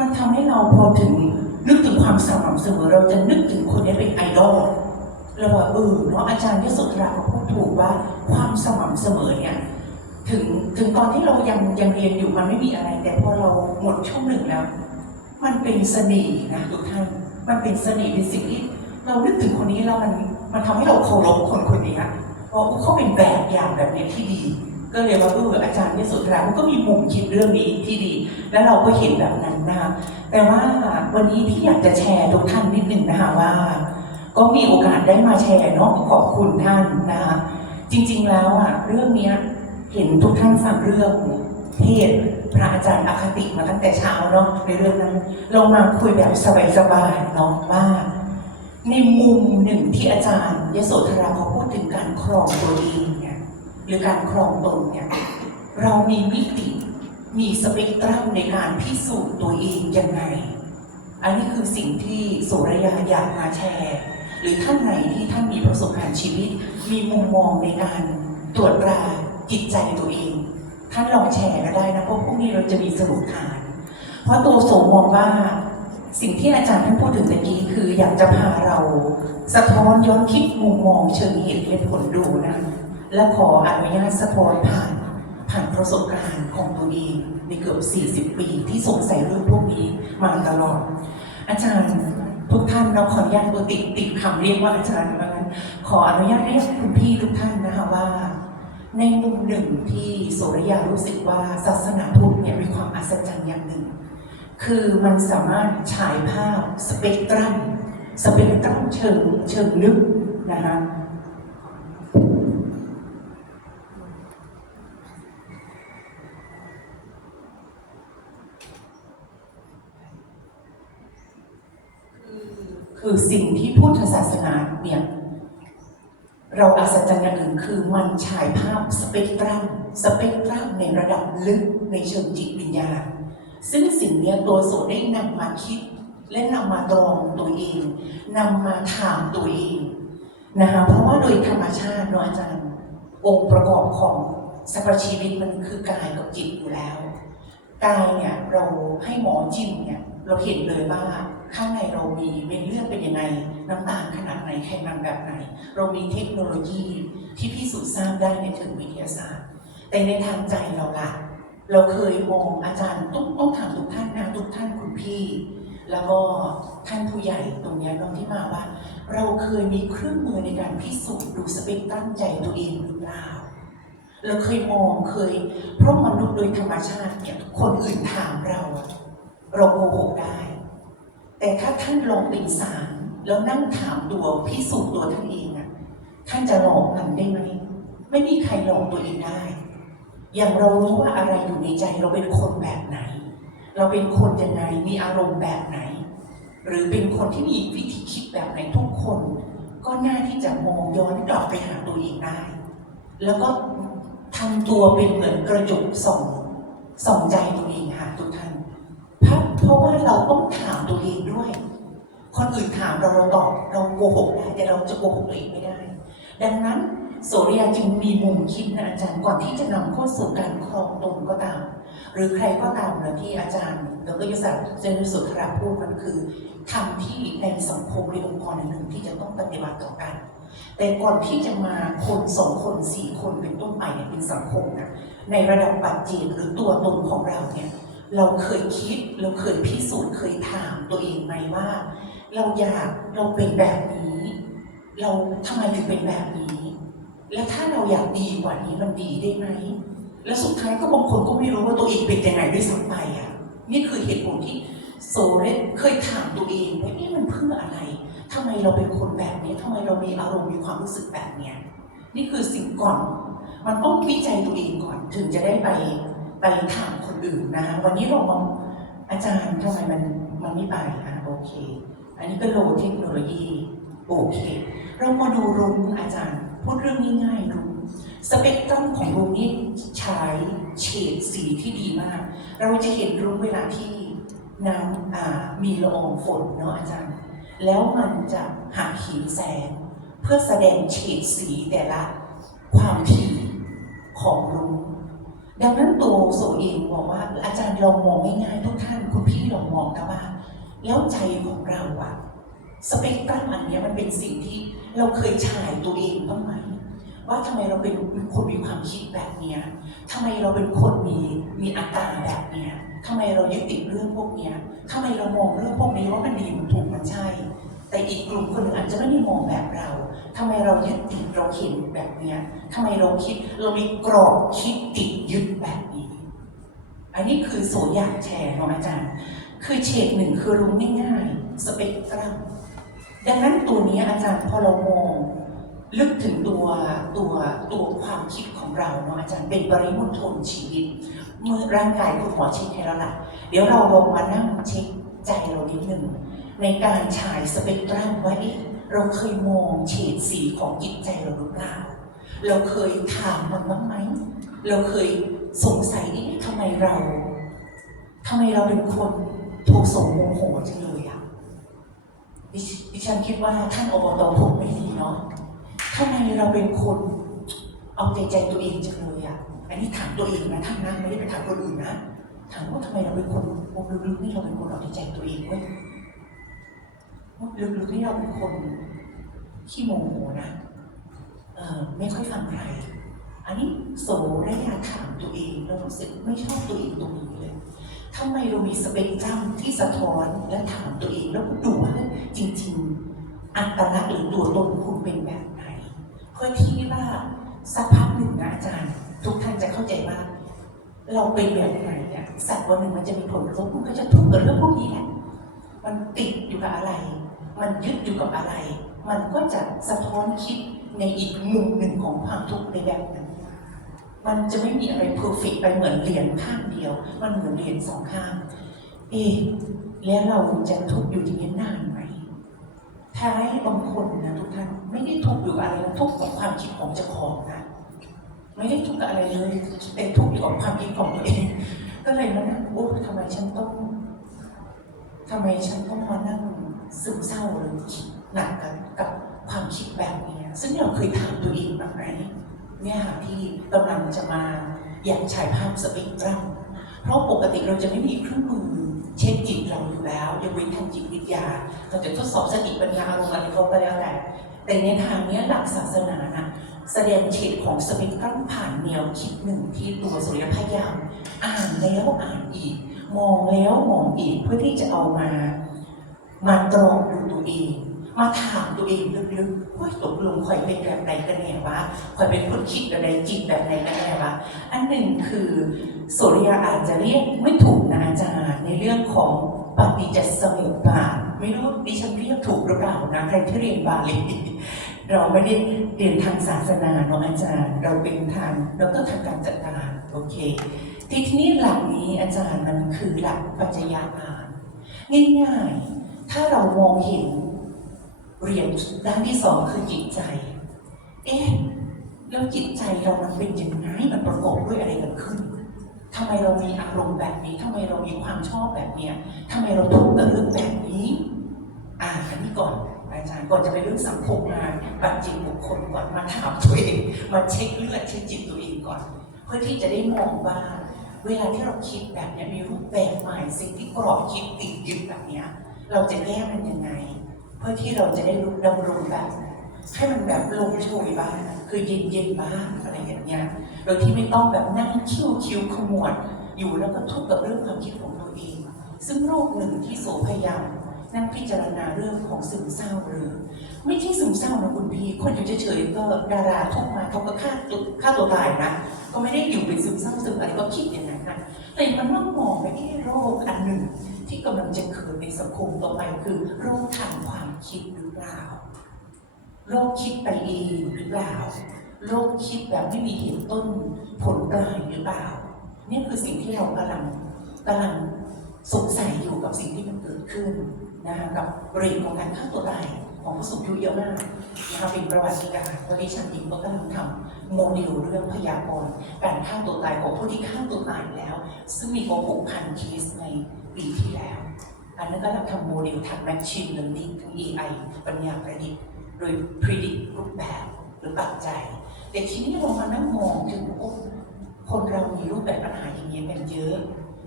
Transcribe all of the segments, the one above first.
มันทำให้เราพอถึงนึกถึงความสม่ำเสมอเราจะนึกถึงคนนี้เป็นไอดอลเราว่าเออเนาะอาจารย์ยศธราเขาพูดถูกว่าความสม่ำเสมอเนี่ยถึงถึงตอนที่เรายังยังเรียนอยู่มันไม่มีอะไร แต่พอเราหมดช่วงหนึ่งแล้ว มันเป็นเสน่ห์นะทุกท่านมันเป็นเสน่ห์เป็นสิ่งที่เรานึกถึงคนนี้แล้วมันมันทำให้เราเคารพคนคนนี้เพราะเขาเป็นแบบอย่างแบบนี้ที่ดี ก็เลยว่าเอออาจารย์ยศธราเขาก็มีมุมคิดเรื่องนี้ที่ดี แล้วเราก็เห็นแบบนั้น นะคะแต่ว่าวันนี้ที่อยากจะแชร์ทุกท่านนิดหนึ่งนะคะว่า ก็มีโอกาสได้มาแชร์เนาะขอบคุณท่านนะคะจริงๆแล้วอะเรื่องเนี้ยเห็นทุกท่านฟังเรื่องเทศพระอาจารย์อคติมาตั้งแต่เช้าเนาะในเรื่องนั้นเรามาคุยแบบสบายๆเนาะว่าในมุมหนึ่งที่อาจารย์ยโสธราเขาพูดถึงการครองตัวเองเนี่ยหรือการครองตนเนี่ยเรามีมิติ มีสเปกตรัมในการพิสูจน์ตัวเองยังไง อันนี้คือสิ่งที่โสรยาอยากมาแชร์ หรือท่านไหนที่ท่านมีประสบการณ์ชีวิต มีมุมมองในการตรวจตราจิตใจตัวเอง ท่านลองแชร์ก็ได้นะเพราะพรุ่งนี้เราจะมีสรุปฐาน เพราะตัวสมมองว่าสิ่งที่อาจารย์ท่านพูดถึงตะกี้คืออยากจะพาเราสะท้อนย้อนคิดมุมมองเชิงเหตุและผลดูนะ และขออนุญาตสะท้อนผ่าน ผ่านประสบการณ์ของตัวเองในเกือบ 40 ปีที่สงสัยเรื่องพวกนี้มาตลอด อาจารย์ทุกท่านเราขออนุญาตตัวติดติดคำเรียกว่าอาจารย์ว่างั้นขออนุญาตเรียกคุณพี่ทุกท่านนะคะว่า ในมุมหนึ่งที่โสรยารู้สึกว่าศาสนาพุทธเนี่ยมีความอัศจรรย์อย่างหนึ่ง คือมันสามารถฉายภาพสเปกตรัมสเปกตรัมเชิงเชิงลึกนะคะ คือสิ่งที่พุทธศาสนาเนี่ยเราอัศจรรย์อย่างหนึ่งคือมันฉายภาพสเปกตรัมสเปกตรัมในระดับลึกในเชิงจิตวิญญาณ ซึ่งสิ่งเนี้ยตัวโสได้นำมาคิด และนำมาตรองตัวเองนำมาถามตัวเองนะคะเพราะว่าโดยธรรมชาติเนาะอาจารย์ องค์ประกอบของสรรพชีวิตมันคือกายกับจิตอยู่แล้วกายเนี่ยเราให้หมอจิ้มเนี่ยเราเห็นเลยว่า ข้างในเรามีเม็ดเลือดเป็นยังไง น้ำตาลขนาดไหนไขมันแบบไหน เรามีเทคโนโลยีที่พิสูจน์ทราบได้ในเชิงวิทยาศาสตร์ แต่ในทางใจเราละเราเคยมองอาจารย์ต้องต้องถามทุกท่านนะทุกท่านคุณพี่ แล้วก็ท่านผู้ใหญ่ตรงนี้ยน้องที่มาว่า เราเคยมีเครื่องมือในการพิสูจน์ดูสเปกตั้งใจตัวเองหรือเปล่าเราเคยมองเคย เพราะมนุษย์โดยธรรมชาติเนี่ยคนอื่นถามเรา เราโกหกได้ แต่ถ้าท่านลองเป็นสารแล้วนั่งถามตัวพิสูจน์ตัวท่านเองอะท่านจะหลอกมันได้ไหมไม่มีใครหลอกตัวเองได้ อย่างเรารู้ว่าอะไรอยู่ในใจเราเป็นคนแบบไหน เราเป็นคนยังไงมีอารมณ์แบบไหน หรือเป็นคนที่มีวิธีคิดแบบไหนทุกคน ก็น่าที่จะมองย้อนกลับไปหาตัวเองได้ แล้วก็ทำตัวเป็นเหมือนกระจกส่องส่องใจตัวเองค่ะทุกท่าน เพราะว่าเราต้องถามตัวเองด้วย คนอื่นถามเราเราตอบเราโกหกได้แต่เราจะโกหกตัวเองไม่ได้ ดังนั้นโสริยาจึงมีมุมคิดนะอาจารย์ก่อนที่จะนำเข้าสู่การครองตนก็ตาม หรือใครก็ตามนะที่อาจารย์ดรยศศักดิ์เจริญสุทธราพูดมันคือทำที่ในสังคมในองค์กรหนึ่งที่จะต้องปฏิบัติต่อกัน แต่ก่อนที่จะมาคนสองคนสี่คนเป็นต้นไปเนี่ยเป็นสังคมนะในระดับปัจเจกหรือตัวตนของเราเนี่ย เราเคยคิด เราเคยพิสูจน์เคยถามตัวเองไหมว่า เราอยากเราเป็นแบบนี้ เราทำไมถึงเป็นแบบนี้ แล้วถ้าเราอยากดีกว่านี้มันดีได้ไหมแล้วสุดท้ายก็บางคนก็ไม่รู้ว่าตัวเองเป็นยังไงด้วยซ้ำไปอะนี่คือเหตุผลที่โซเลสเคยถามตัวเองว่านี่มันเพื่ออะไรทำไมเราเป็นคนแบบนี้ทำไมเรามีอารมณ์มีความรู้สึกแบบเนี้ยนี่คือสิ่งก่อน มันต้องวิจัยตัวเองก่อนถึงจะได้ไป ไปถามคนอื่นนะคะวันนี้เรามองอาจารย์ทำไมมันมันไม่ไปอะโอเค อันนี้ก็โลเทคโนโลยี โอเค เรามาดูรุ้งอาจารย์พูดเรื่องง่ายๆรุ้งสเปกตรัมของรุ้งนี่ใช้เฉดสีที่ดีมาก เราจะเห็นรุ้งเวลาที่น้ำมีละอองฝนเนาะอาจารย์ แล้วมันจะหักหินแสง เพื่อแสดงเฉดสีแต่ละความถี่ของรุ้ง ดังนั้นตัวโสเองบอกว่า อาจารย์ลองมองง่ายๆทุกท่านคุณพี่ลองมองแล้วใจของเราอะสเปกตรัมอันนี้มันเป็นสิ่งที่เราเคยฉายตัวเองบ้างไหมว่าทำไมเราเป็นคนมีความคิดแบบเนี้ยทำไมเราเป็นคนมีมีอาการแบบเนี้ยทำไมเรายึดติดเรื่องพวกเนี้ยทำไมเรามองเรื่องพวกนี้ว่ามันดีมันถูกมันใช่ แต่อีกกลุ่มคนหนึ่งอาจจะไม่ได้มองแบบเราทำไมเรายึดติดเราเห็นแบบเนี้ยทำไมเราคิดเรามีกรอบคิดติดยึดแบบนี้ อันนี้คือโสอยากแชร์ของอาจารย์ คือเฉดหนึ่งคือรู้ง่ายๆสเปกตรัมดังนั้นตัวนี้อาจารย์พอเรามองลึกถึงตัวตัวตัวความคิดของเราเนาะอาจารย์เป็นปริมณฑลชีวิตเมื่อร่างกายคุณหมอเช็คให้แล้วล่ะ เดี๋ยวเราลงมานั่งเช็คใจเรานิดหนึ่ง ในการฉายสเปกตรัมว่าเราเคยมองเฉดสีของจิตใจเราหรือเปล่า เราเคยถามมันบ้างไหม เราเคยสงสัยเอ๊ะทำไมเราทำไมเราเป็นคนโทโสโมโหจังเลยอะดิฉันคิดว่าท่านอบตผมไม่ดีเนาะทำไมเราเป็นคนเอาใจใจตัวเองจังเลยอะอันนี้ถามตัวเองนะท่านนะไม่ได้ไปถามคนอื่นนะ ถามว่าทำไมเราเป็นคนวงลึกๆนี่เราเป็นคนเอาใจใจตัวเองเว้ย ลึกๆนี่เราเป็นคนขี้โมโหนะเออไม่ค่อยฟังใคร อันนี้โสและยาถามตัวเองเรารู้สึกไม่ชอบตัวเองตรงนี้เลยทำไมเรามีสเปกตรัมที่สะท้อนและถามตัวเองแล้วก็ดูว่าจริง ๆ อัตลักษณ์หรือตัวตนคุณเป็นแบบไหน เพื่อที่ว่าสักพักหนึ่งนะอาจารย์ ทุกท่านจะเข้าใจว่าเราเป็นแบบไหนเนี่ยสักวันหนึ่งมันจะมีผลกระทบมันก็จะทุกข์กับเรื่องพวกนี้แหละมันติดอยู่กับอะไร มันยึดอยู่กับอะไร มันก็จะสะท้อนคิดในอีกมุมหนึ่งของความทุกข์ในแบบนั้นมันจะไม่มีอะไรเพอร์เฟกไปเหมือนเหรียญข้างเดียว มันเหมือนเหรียญสองข้าง เอ๊แล้วเราจะทุกข์อยู่อย่างนี้นานไหมท้ายบางคนนะทุกท่านไม่ได้ทุกข์อยู่อะไรนะทุกข์กับความคิดของเจ้าของนะไม่ได้ทุกข์กับอะไรเลยแต่ทุกข์อยู่กับความคิดของตัวเอง ก็เลยมานั่งโอ้ทำไมฉันต้องทำไมฉันต้องมานั่ง ซึมเศร้าหรือคิดหนักกับกับความคิดแบบนี้ ซึ่งเราเคยถามตัวเองแบบไหนเนี่ยค่ะที่กำลังจะมาอยากฉายภาพสเปกตรัมเพราะปกติเราจะไม่มีเครื่องมือเช็คจิตเราอยู่แล้วยกเว้นทางจิตวิทยาเราจะทดสอบสติปัญญาอารมณ์อะไรก็แล้วแต่แต่ในทางนี้หลักศาสนานะแสดงเฉดของสเปกตรัมผ่านแนวคิดหนึ่งที่ตัวสุริยพยายามอ่านแล้วอ่านอีก มองแล้วมองอีกเพื่อที่จะเอามา มาตรองดูตัวเอง มาถามตัวเองลึกๆว่าตกลงข่อยเป็นแบบไหนกันแน่วะข่อยเป็นคนคิดแบบไหนจิตแบบไหนกันแน่วะอันหนึ่งคือโสริยาอาจจะเรียกไม่ถูกนะอาจารย์ในเรื่องของปฏิจจสมุปบาทไม่รู้ดิฉันเรียกถูกหรือเปล่านะใครที่เรียนบาลีเราไม่ได้เรียนทางศาสนาเนาะอาจารย์ เราเป็นทางเราก็ทางการจัดการโอเค ทีนี้หลักนี้อาจารย์มันคือหลักปัจจยาการง่ายๆ ถ้าเรามองเห็นเหรียญด้านที่สองคือจิตใจ เอ๊ะแล้วจิตใจเรามันเป็นยังไงมันประกอบด้วยอะไรกันขึ้นทำไมเรามีอารมณ์แบบนี้ทำไมเรามีความชอบแบบเนี้ยทำไมเราทุกข์กับเรื่องแบบนี้ อ่าอันนี้ก่อนอาจารย์ก่อนจะไปเรื่องสังคมงานปัจจิตบุคคลก่อนมาถามตัวเองมาเช็คเลือดเช็คจิตตัวเองก่อน เพื่อที่จะได้มองว่าเวลาที่เราคิดแบบนี้มีรูปแบบใหม่สิ่งที่กรอบคิดติดยึดแบบเนี้ย เราจะแก้มันยังไง เพื่อที่เราจะได้รู้ดำรงแบบให้มันแบบลงโชยบ้าง คือเย็นเย็นบ้างอะไรอย่างเงี้ยโดยที่ไม่ต้องแบบนั่งคิ้วคิ้วขมวด อยู่แล้วก็ทุกข์กับเรื่องความคิดของตัวเอง ซึ่งโรคหนึ่งที่โสพยายามนั่งพิจารณาเรื่องของซึมเศร้าหรือ ไม่ใช่ซึมเศร้านะคุณพี่คนอยู่เฉยๆก็ดาราทุกมาเขาก็ฆ่าตัวฆ่าตัวตายนะก็ไม่ได้อยู่เป็นซึมเศร้าซึมอะไรก็คิดอย่างนั้นนะแต่มันต้องมองไปที่โรคอันหนึ่ง ที่กำลังจะเกิดในสังคมต่อไปคือโรคทางความคิดหรือเปล่าโรคคิดไปเองหรือเปล่าโรคคิดแบบไม่มีเหตุต้นผลปลายหรือเปล่านี่คือสิ่งที่เรากำลังกำลังสงสัยอยู่กับสิ่งที่มันเกิดขึ้นนะคะกับเรทของการฆ่าตัวตายของผู้สูงอายุเยอะมากนะคะเป็นประวัติการณ์วันนี้ฉันเองก็กำลังทำโมเดลเรื่องพยากรณ์การฆ่าตัวตายของผู้ที่ฆ่าตัวตายแล้ว ซึ่งมีกว่า6,000เคสใน ปีที่แล้ว อันนั้นก็เราทำโมเดลทาง Machine Learning ทาง AI ปัญญาประดิษฐ์ โดย predict รูปแบบหรือปัจจัย แต่ทีนี้เรามานั่งมองถึงคนเรามีรูปแบบปัญหาอย่างนี้กันเยอะ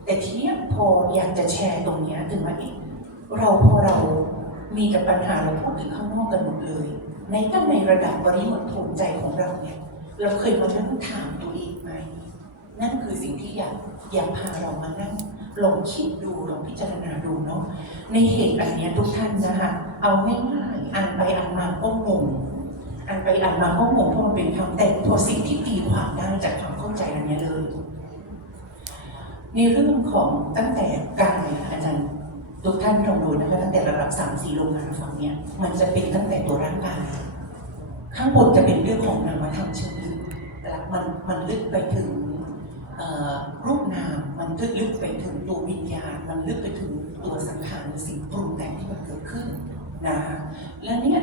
แต่ทีนี้พออยากจะแชร์ตรงนี้ถึงว่าเอ๊ะเราพอเรามีกับปัญหาเราพูดถึงข้างนอกกันหมดเลย ในตั้งในระดับปริมณฑลใจของเราเนี่ยเราเคยมานั่งถามตัวเองไหมนั่นคือสิ่งที่อยากอยากพาเรามานั่ง ลองคิดดูลองพิจารณาดูเนาะในเหตุอันเนี้ยทุกท่านนะคะเอาง่ายๆอ่านไปอ่านมาก็งงอ่านไปอ่านมาก็งงเพราะมันเป็นคำแต่พอสิ่งที่ตีความได้จากความเข้าใจอันเนี้ยเลยในเรื่องของตั้งแต่กายค่ะอาจารย์ทุกท่านลองดูนะคะตั้งแต่ระดับสามสี่ลงมาฝั่งเนี้ยมันจะเป็นตั้งแต่ตัวร่างกายข้างบนจะเป็นเรื่องของนามธรรมเชิงลึกแต่มันมันลึกไปถึง รูปนามมันลึกลึกไปถึงตัววิญญาณ มันลึกไปถึงตัวสังขารสิ่งปรุงแต่งที่มันเกิดขึ้นนะแล้วเนี่ย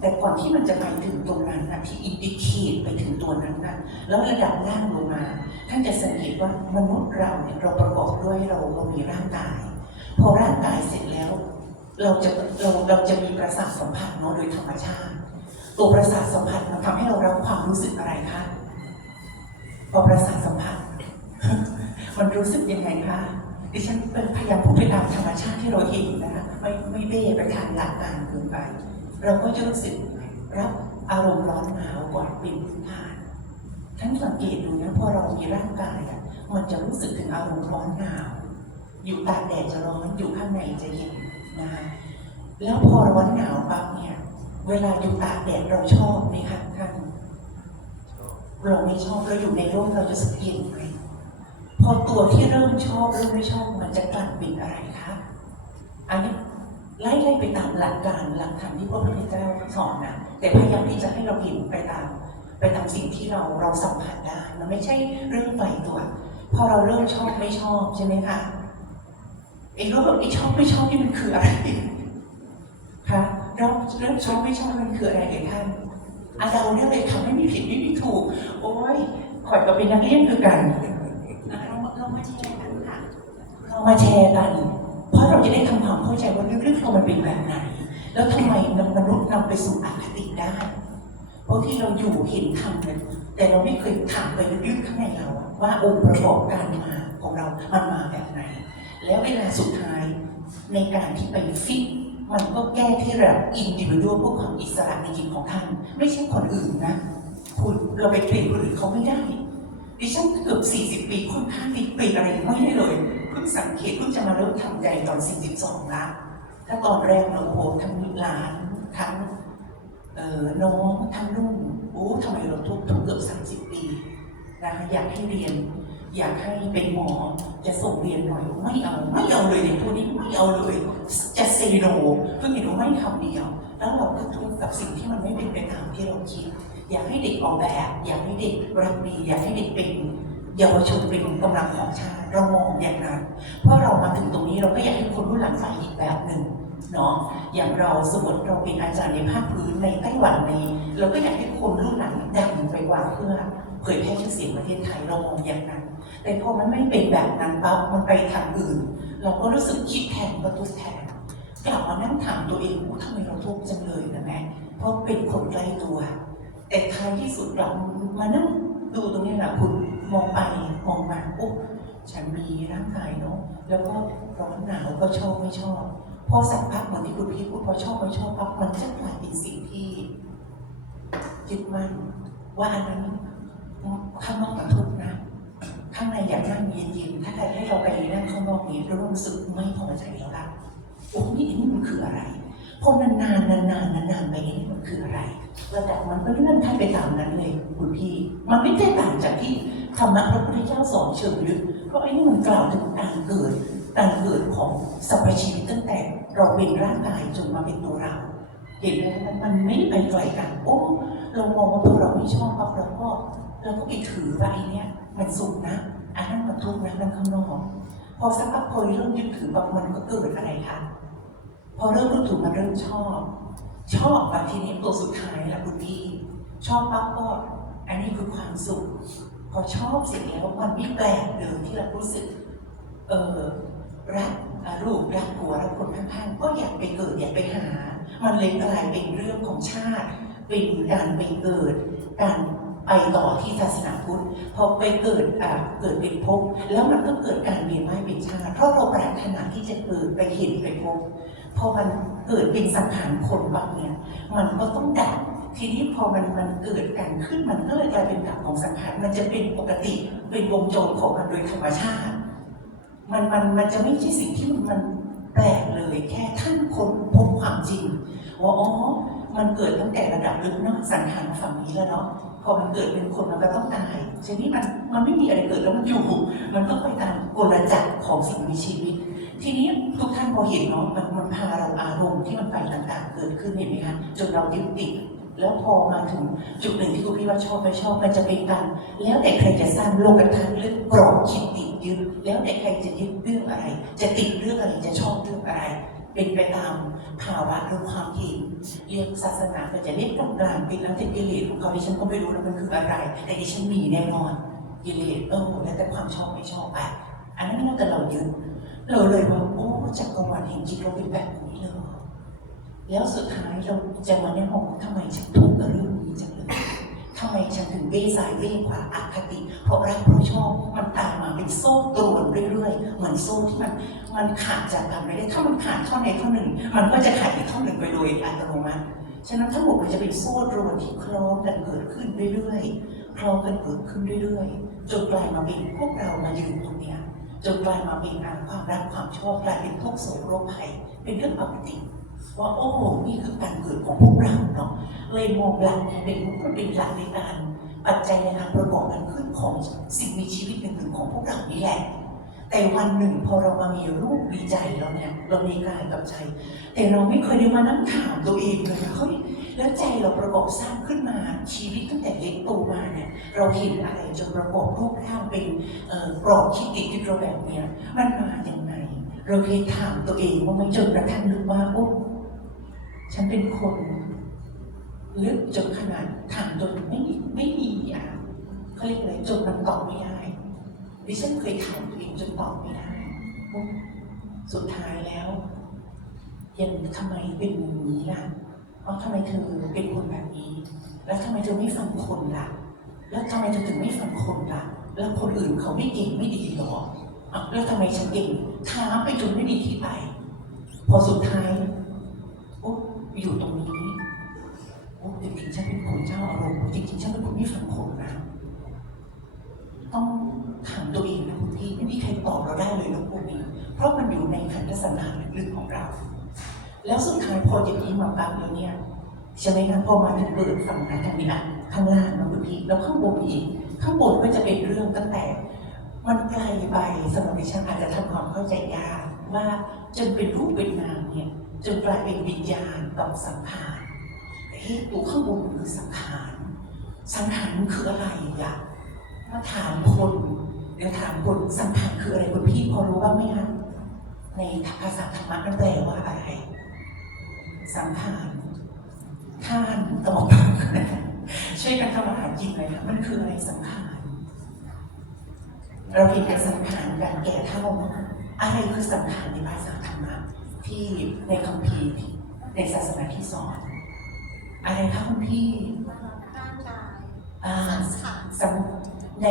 แต่ก่อนที่มันจะไปถึงตรงนั้นนะที่อินดิเคตไปถึงตัวนั้นนะแล้วระดับล่างลงมา ท่านจะสังเกตว่ามนุษย์เราเนี่ยเราประกอบด้วยเราเรามีร่างกาย พอร่างกายเสร็จแล้ว เราจะเราเราจะมีประสาทสัมผัสเนาะโดยธรรมชาติ ตัวประสาทสัมผัสมันทำให้เรารับความรู้สึกอะไรคะพอประสาทสัมผัส มันรู้สึกยังไงคะ ดิฉันเป็นพยายามพูดไปตามธรรมชาติที่เราเห็นนะคะ ไม่ไม่เบ้ไปทางหลักการเกินไป เราก็จะรู้สึกรับอารมณ์ร้อนหนาวก่อนเป็นพื้นฐานท่านสังเกตดูนะพอเรามีร่างกายอะมันจะรู้สึกถึงอารมณ์ร้อนหนาว อยู่ตากแดดจะร้อนอยู่ข้างในจะเย็นนะคะแล้วพอร้อนหนาวปั๊บเนี่ยเวลาอยู่ตากแดดเราชอบไหมคะท่านเราไม่ชอบเราอยู่ในร่มเราจะรู้สึกเย็นไหม พอตัวที่เริ่มชอบเริ่มไม่ชอบมันจะกลั่นเป็นอะไรคะอันนี้ไล่ไล่ไปตามหลักการหลักธรรมที่พระพุทธเจ้าสอนนะแต่พยายามที่จะให้เราเห็นไปตาม ไปตามสิ่งที่เราเราสัมผัสได้มันไม่ใช่เรื่องไกลตัวพอเราเริ่มชอบไม่ชอบใช่ไหมคะไอ้เรื่องแบบไอ้ชอบไม่ชอบนี่มันคืออะไรคะเราเริ่มชอบไม่ชอบมันคืออะไรเอ่ยท่านอาเดาเนี่ยเลยค่ะไม่มีผิดไม่มีถูก โอ้ยข่อยกับเป็นนักเรียนคือกันอะเราเรามาแชร์กันค่ะ เรามาแชร์กัน เพราะเราจะได้ทำความเข้าใจว่าลึกๆเรามันเป็นแบบไหน แล้วทำไมมนุษย์นำไปสู่อคติได้ เพราะที่เราอยู่เห็นทำกันแต่เราไม่เคยถามไปลึกๆข้างในเรา ว่าองค์ประกอบการมาของเรา มันมาแบบไหน แล้วเวลาสุดท้ายในการที่ไปฟิกมันก็แก้ที่ระดับอินดิวิวพวกความอิสระในจิตของท่าน ไม่ใช่คนอื่นนะคุณเราไปเปลี่ยนคนอื่นเขาไม่ได้ดิฉันเกือบ40 ปีค่อนข้างติดเปลี่ยนอะไรไม่ได้เลย เพิ่งสังเกตเพิ่งจะมาเริ่มทำใจตอน 42ละถ้าตอนแรกเราโอ้โหทั้งหลานทั้งเอ่อน้องทั้งนุ่นโอ้ทำไมเราทุกทุกเกือบสามสิบปีนะคะอยากให้เรียน อยากให้เป็นหมอจะส่งเรียนหน่อยไม่เอาไม่เอาเลยเด็กพวกนี้ไม่เอาเลยจะเซโนเพิ่งเห็นว่าไม่คำเดียว แล้วเราก็ทุกข์กับสิ่งที่มันไม่เป็นไปตามที่เราคิด อยากให้เด็กออกแบบ อยากให้เด็กรักดีอยากให้เด็กเป็น เยาวชนเป็นกำลังของชาติเรามองอย่างนั้นเพราะเรามาถึงตรงนี้เราก็อยากให้คนรุ่นหลังไปอีกแบบหนึ่งเนาะอย่างเราสมมติเราเป็นอาจารย์ในภาคพื้นในไต้หวันในเราก็อยากให้คนรุ่นหลังดังไปกว่าเพื่อเผยแพร่ชื่อเสียงประเทศไทยเรามองอย่างนั้น แต่พอมันไม่เป็นแบบนั้นปั๊บมันไปทางอื่น เราก็รู้สึกคิดแทนก็ทุกข์แทนกลับมานั่งถามตัวเองว่าทำไมเราทุกข์จังเลยนะแม่เพราะเป็นคนใกล้ตัว แต่ท้ายที่สุดเรามานั่งดูตรงนี้นะคุณ มองไปมองมาปุ๊บฉันมีร่างกายเนาะแล้วก็ร้อนหนาวก็ชอบไม่ชอบพอสักพักเหมือนที่คุณพี่พูดพอชอบไม่ชอบปั๊บมันจะกลายเป็นสิ่งที่ยึดมั่นว่าอันนั้นข้างนอกมันทุกข์นะ ข้างในอยากนั่งเย็นๆถ้าใครให้เราไปนั่งข้างนอกนี้เรารู้สึกไม่พอใจแล้วล่ะโอ้นี่อันนี้มันคืออะไร พอนานๆนานๆนานๆไปอันนี้มันคืออะไร ระดับมันก็เลื่อนขั้นไปตามนั้นเลยคุณพี่ มันไม่ได้ต่างจากที่ธรรมะพระพุทธเจ้าสอนเชิงลึกเพราะไอ้นี่มันกล่าวถึงการเกิดการเกิดของสรรพชีวิตตั้งแต่เราเป็นร่างกายจนมาเป็นตัวเรา เห็นไหมมันมันไม่ไปไกลกันโอ้เรามองว่าพอเราไม่ชอบปั๊บเราก็เราก็ไปถือว่าไอ้เนี้ยมันสุขนะอันนั้นมันทุกข์นะนั่นข้างนอกพอสักพักพอเริ่มยึดถือปั๊บมันก็เกิดอะไรคะ พอเริ่มรู้ถูกมันเริ่มชอบ ชอบแบบทีนี้ตัวสุดท้ายแหละคุณพี่ ชอบปั๊บก็อันนี้คือความสุข พอชอบเสร็จแล้วมันไม่แปลกเลยที่เรารู้สึก เออรักอะลูกรักผัวรักคนข้างๆก็อยากไปเกิดอยากไปหา มันเลยกลายเป็นเรื่องของชาติ เป็นการไปเกิด การไปต่อที่ศาสนาพุทธพอไปเกิดเกิดเป็นภพแล้วมันก็เกิดการเวียนว่ายเป็นชาติเพราะเราปรารถนาที่จะเกิดไปเห็นไปพบ พอมันเกิดเป็นสังขารคนบางเนี่ยมันก็ต้องดับทีนี้พอมันมันเกิดการขึ้นมันก็เลยกลายเป็นดับของสังขารมันจะเป็นปกติเป็นวงจรของมันโดยธรรมชาติ มันมันมันจะไม่ใช่สิ่งที่มันมันแปลกเลยแค่ท่านคนพบความจริงว่าอ๋อมันเกิดตั้งแต่ระดับลึกเนาะสังขารฝั่งนี้แล้วเนาะพอมันเกิดเป็นคนมันก็ต้องตายทีนี้มันมันไม่มีอะไรเกิดแล้วมันอยู่ มันก็ไปตามกลจักรของสิ่งมีชีวิต ทีนี้ทุกท่านพอเห็นเนาะมันมันพาเราอารมณ์ที่มันไปต่างๆ เกิดขึ้นเห็นไหมคะจนเรายึดติดแล้วพอมาถึงจุดหนึ่งที่คุณพี่ว่าชอบไม่ชอบมันจะเป็นการแล้วแต่ใครจะสร้างโลกทัศน์เรื่องกรอบคิดติดยึดแล้วแต่ใครจะยึดเรื่องอะไร จะติดเรื่องอะไรจะชอบเรื่องอะไร เป็นไปตามภาวะหรือความเห็นเรียกศาสนาก็จะเรียกกลางๆเป็นแล้วแต่กิเลสของเขาดิฉันก็ไม่รู้นะมันคืออะไร แต่ดิฉันมีแน่นอนกิเลสเออแล้วแต่ความชอบไม่ชอบอะอันนั้นแล้วแต่เรายึด เราเลยว่าโอ้จักรวาลแห่งจิตเราเป็นแบบนี้เลยแล้วสุดท้ายเราจะมาแน่นอนทำไมฉันทุกข์กับเรื่องนี้จังเลยทำไมฉันถึงเบ้สายเบ้ขวาอคติ เพราะรักเพราะชอบมันตามมาเป็นโซ่ตรวนเรื่อยๆ เหมือนโซ่ที่มันมันขาดจากกันไม่ได้ถ้ามันขาดท่อนใดท่อนหนึ่ง มันก็จะขาดอีกท่อนหนึ่งไปโดยอัตโนมัติฉะนั้นทั้งหมดมันจะเป็นโซ่ตรวนที่คล้องกันเกิดขึ้นเรื่อยๆคล้องกันเกิดขึ้นเรื่อยๆจนกลายมาเป็นพวกเรามายืนตรงเนี้ย จนกลายมาเป็นอันความรักความชอบกลายเป็นทุกข์โศกโรคภัยเป็นเรื่องปกติว่าโอ้นี่คือการเกิดของพวกเราเนาะเลยมองหลักเป็นมันเป็นหลักในการปัจจัยในการประกอบกันขึ้นของสิ่งมีชีวิตเป็นึ่งของพวกเรานี่แหละ แต่วันหนึ่งพอเรามามีรูปมีใจแล้วเนี่ย เรามีกายกับใจ แต่เราไม่เคยได้มานั่งถามตัวเองเลยเฮ้ยแล้วใจเราประกอบสร้างขึ้นมาชีวิตตั้งแต่เล็กโตมาเนี่ยเราเห็นอะไรจนประกอบรูปร่างเป็นเอ่อกรอบคิดติดที่เราแบบเนี้ยมันมาอย่างไงเราเคยถามตัวเองว่าไม่จนกระทั่งนึกว่าโอ้ฉันเป็นคนลึกจนขนาดถามจนไม่ไม่มีอะเขาเรียกอะไรจนมันตอบไม่ได้ ดิฉันเคยถามตัวเองจนตอบไม่ได้สุดท้ายแล้วยังทำไมเป็นอย่างนี้ล่ะเอาทำไมเธอเป็นคนแบบนี้ แล้วทำไมเธอไม่ฟังคนล่ะ แล้วทำไมเธอถึงไม่ฟังคนล่ะ แล้วคนอื่นเขาไม่เก่งไม่ดีหรอแล้วทำไมฉันเก่งถาไปจนไม่มีที่ไป พอสุดท้ายโอ้อยู่ตรงนี้โอ้จริงๆฉันเป็นคนเจ้าอารมณ์จริงๆฉันเป็นคนไม่ฟังคนนะ ถามตัวเองนะคุณพี่ไม่มีใครตอบเราได้เลยนะพวกนี้เพราะมันอยู่ในขันธสันดานลึกของเรา แล้วสุดท้ายพออย่างนี้มาปั๊บแล้วเนี่ยใช่ไหมคะพอมาถึงเปิดฝั่งนั้นทางนี้อะข้างล่างนะคุณพี่แล้วข้างบนอีกข้างบนก็จะเป็นเรื่องตั้งแต่ มันไกลไปสำหรับดิฉันอาจจะทำความเข้าใจยากว่าจนเป็นรูปเป็นนามเนี่ยจนกลายเป็นวิญญาณกับสังขารเฮ้ยตัวข้างบนมันคือสังขารสังขารมันคืออะไรอะมาถามคน เดี๋ยวถามคนสังขารคืออะไรคุณพี่พอรู้บ้างไหมคะในภาษาธรรมะมันแปลว่าอะไร สังขารท่านตอบช่วยกันทำอาหารกินหน่อยค่ะมันคืออะไรสังขารเราเห็นการสังขารการแก่เท่าอะไรคือสังขารในภาษาธรรมะที่ในคัมภีร์ที่ในศาสนาที่สอนอะไรคะคุณพี่ร่างกายอ่าสังขารสัง ใน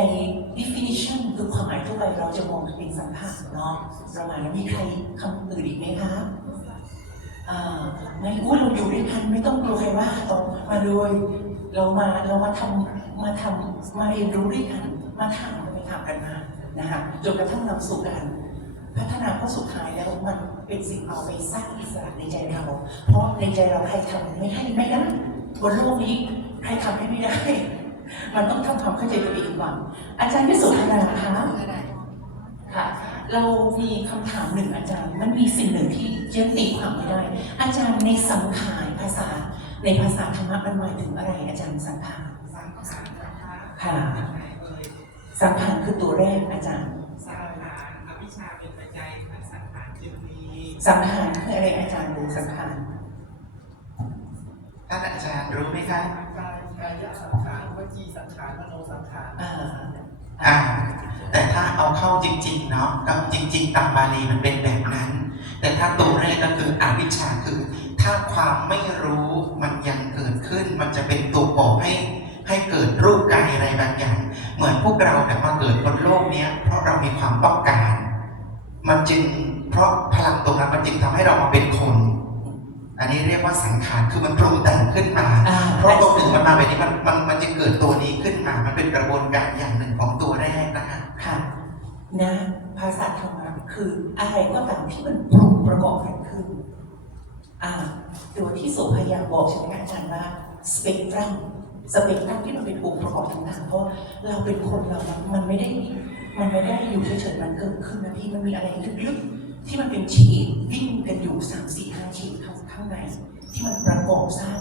definition คือความหมายทั่วไปเราจะมองเป็นสังขารเนาะประมาณนั้มีใครคำอื่นอีกไหมคะไม่อู้เราอยู่ด้วยกันไม่ต้องกลัวใครว่าต่อมาเลยเรามาเรามาทำมาทำมาเรียนรู้ด้วยกันมาถามกันไปถามกันมานะคะจนกระทั่งนำสู่การพัฒนาเพราะสุดท้ายแล้วมันเป็นสิ่งเอาไปสร้างอิสระในใจเรา เพราะในใจเราใครทำไม่ให้ไม่ได้บนโลกนี้ใครทำให้ไม่ได้ มันต้องทำความเข้าใจตัวเองก่อนอาจารย์พิสุทธิ์นาคะค่ะ เรามีคำถามหนึ่งอาจารย์ มันมีสิ่งหนึ่งที่เจ๊ตีความไม่ได้ อาจารย์ในสังขารภาษา ในภาษาธรรมะมันหมายถึงอะไร อาจารย์สังขารสังขารนะคะค่ะเอ่ยสังขารคือตัวแรกอาจารย์สังขารอวิชชาเป็นปัจจัยให้สังขารจึงมีสังขารคืออะไรอาจารย์ดูสังขารท่านอาจารย์รู้ไหมคะ กายกายสังขารวจีสังขารมโนสังขารอ่าอ่า แต่ถ้าเอาเข้าจริงๆเนาะก็จริง ๆตามบาลีมันเป็นแบบนั้น แต่ถ้าตัวแรกก็คืออวิชชาคือ ถ้าความไม่รู้มันยังเกิดขึ้น มันจะเป็นตัวบอกให้ให้เกิดรูปกายพวกเราเนี่ยมาเกิดบนโลกเนี้ย กว่าสังขารคือมันปรุงแต่งขึ้นมาอ่าเพราะตัวหนึ่งมันมาแบบนี้มันมันมันจะเกิดตัวนี้ขึ้นมา มันเป็นกระบวนการอย่างหนึ่งของตัวแรกนะคะค่ะนะภาษาธรรมะคืออะไรก็ตามที่มันปรุงประกอบกันขึ้นอ่าตัวที่โสพยายามบอกใช่ไหมคะอาจารย์ว่าสเปกตรัมสเปกตรัมที่มันเป็นองค์ประกอบต่างๆเพราะเราเป็นคนเรา มันมันไม่ได้มันไม่ได้อยู่เฉยๆมันเกิดขึ้นนะพี่มันมีอะไรลึกๆ ที่มันเป็นฉีดวิ่งกันอยู่สามสี่ห้าฉีดข้างข้างใน ที่มันประกอบสร้าง